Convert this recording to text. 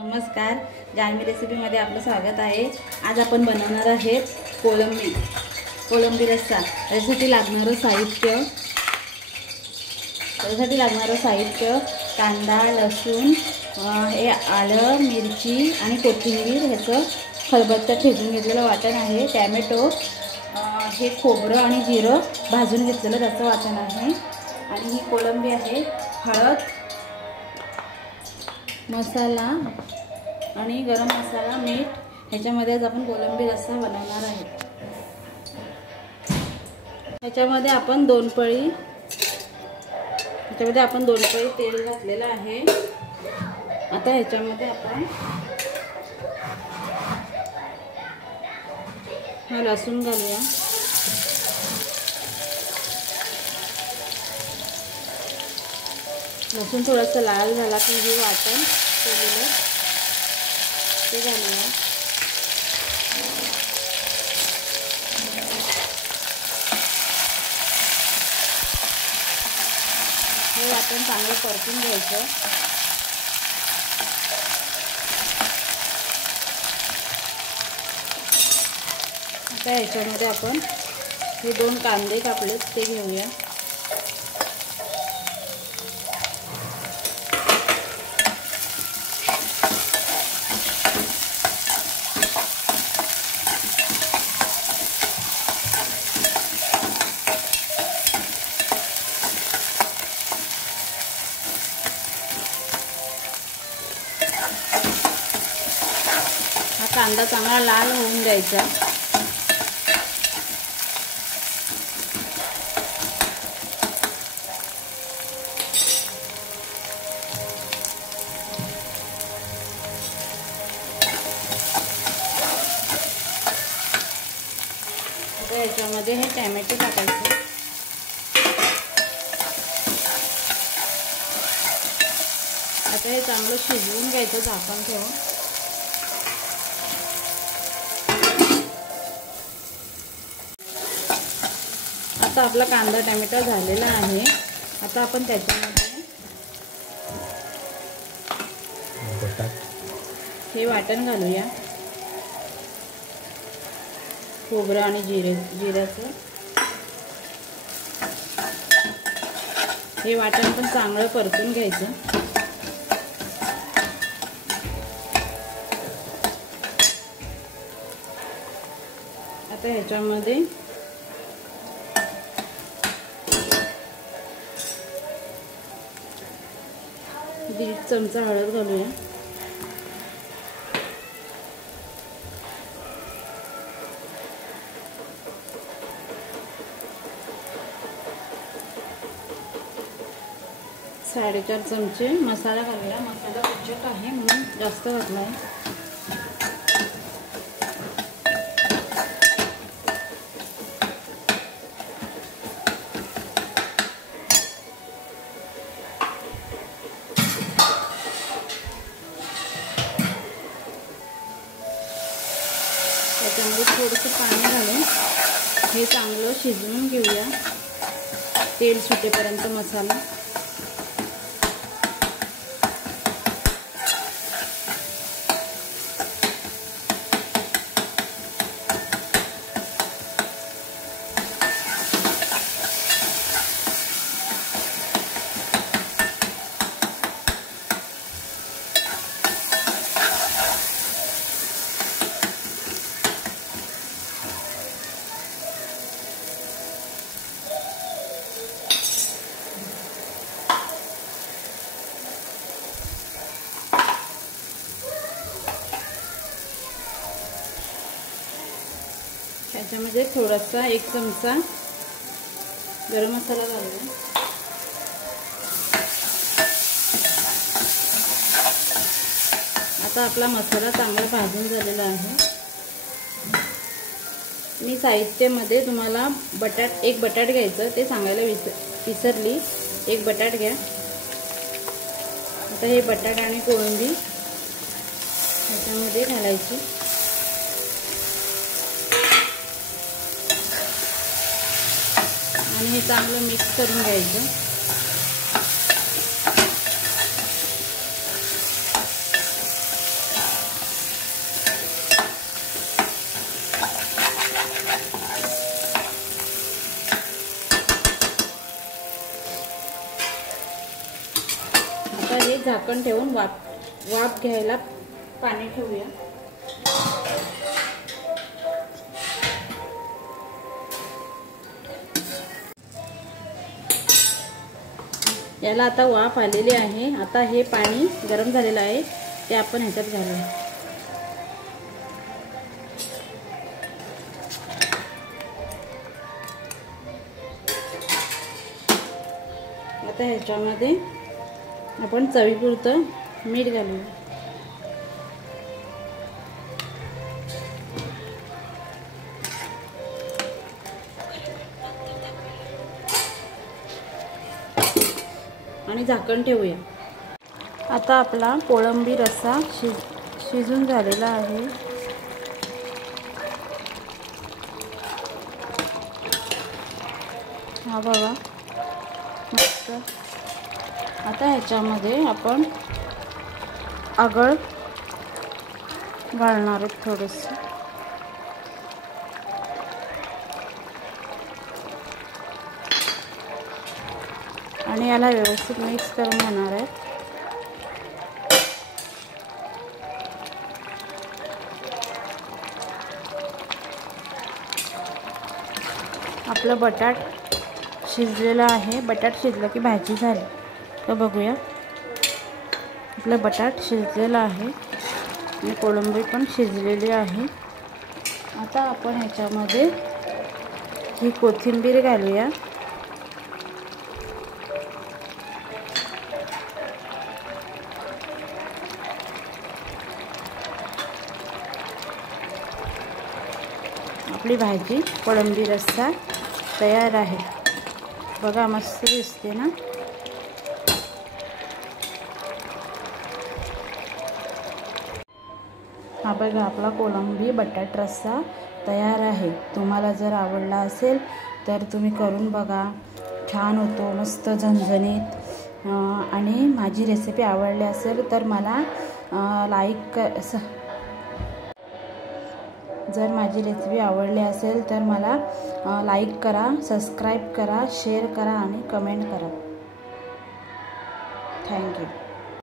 नमस्कार, जान्हवी रेसिपीमध्ये आपलं स्वागत आहे। आज आपण बनवणार आहोत कोळंबी रस्सा। त्यासाठी लागणारं साहित्य कांदा, लसूण, हे आलं, मिरची आणि कोथिंबीर ह्याचं खलबत्त्यात ठेचून घेतलेलं वाटण आहे। टोमॅटो, हे खोबरं आणि जिरं भाजून घेतलेलं त्याचं वाटण आहे। आणि ही कोळंबी आहे। हळद, मसाला आणि गरम मसाला, मीठ ह्याच्यामध्येच आपण कोळंबी रस्सा बनवणार आहे। ह्याच्यामध्ये आपण दोन पळी तेल घातलेलं आहे। आता ह्याच्यामध्ये आपण हा लसूण घालूया। लसूण थोडंसं लाल झाला की हे वाटण केलेलं ते घालूया। हे वाटण चांगलं परतून घ्यायचं। आता ह्याच्यामध्ये आपण हे दोन कांदे कापलेत ते घेऊया। हा कांदा चांगला लाल होऊन द्यायचा। आता याच्यामध्ये हे टोमॅटो टाकायचे। आता हे चांगलं शिजवून घ्यायचं झाकण ठेवून। आता आपला कांदा टोमॅटो झालेला आहे। आता आपण त्याच्यामध्ये हे वाटण घालूया। खोबरं आणि जिऱ्याचं हे वाटण पण चांगलं परतून घ्यायचं। आता ह्याच्यामध्ये दीड चमचा हळद घालूया। साडेचार चमचे मसाला घालूया। मसाला तिखट आहे म्हणून जास्त घातला आहे। त्याच्यामध्ये थोडंसं पाणी घालून हे चांगलं शिजवून घेऊया तेल सुटेपर्यंत मसाला। त्याच्यामध्ये थोडासा 1 चमचा गरम मसाला घालूया। आता आपला मसाला चांगला भाजून झालेला आहे। मी साहित्यामध्ये तुम्हाला एक बटाट घ्यायचं ते सांगायला विसरली। एक बटाट घ्या। आता हे बटाट आणि कोळंबी ह्याच्यामध्ये घालायची। आणि हे चांगलं मिक्स करून घ्यायचं। आता हे झाकण ठेवून वाफ घ्यायला पाणी ठेवूया. याला आता वाफ आलेली आहे. आता हे पाणी गरम झालेलं आहे ते आपण ह्याच्यात घालूया. आता ह्याच्यामध्ये आपण चवीपुरतं मीठ घालूया. आणि झाकण ठेवूया. आता आपला कोळंबी रस्सा शिजून झालेला आहे. हा बघा मस्त. आता ह्याच्यामध्ये आपण आगळ घालणार आहेत थोडंसं. आणि याला व्यवस्थित मिक्स करून घेणार आहे. आपलं बटाट शिजलेलं आहे. बटाट शिजलं की भाजी झाली. तर बघूया, आपलं बटाट शिजलेलं आहे आणि कोळंबी पण शिजलेली आहे. आता आपण ह्याच्यामध्ये ही कोथिंबीर घालूया. आपली भाजी कोळंबी रस्सा तयार आहे. बघा मस्त दिसते ना. हा बघा आपला कोळंबी बटाट रस्सा तयार आहे. तुम्हाला जर आवडला असेल तर तुम्ही करून बघा. छान होतो, मस्त झणझणीत. आणि माझी रेसिपी आवडली असेल तर मला जर माझी रेसिपी आवडली असेल तर मला लाईक करा, सबस्क्राईब करा, शेअर करा आणि कमेंट करा. थँक्यू.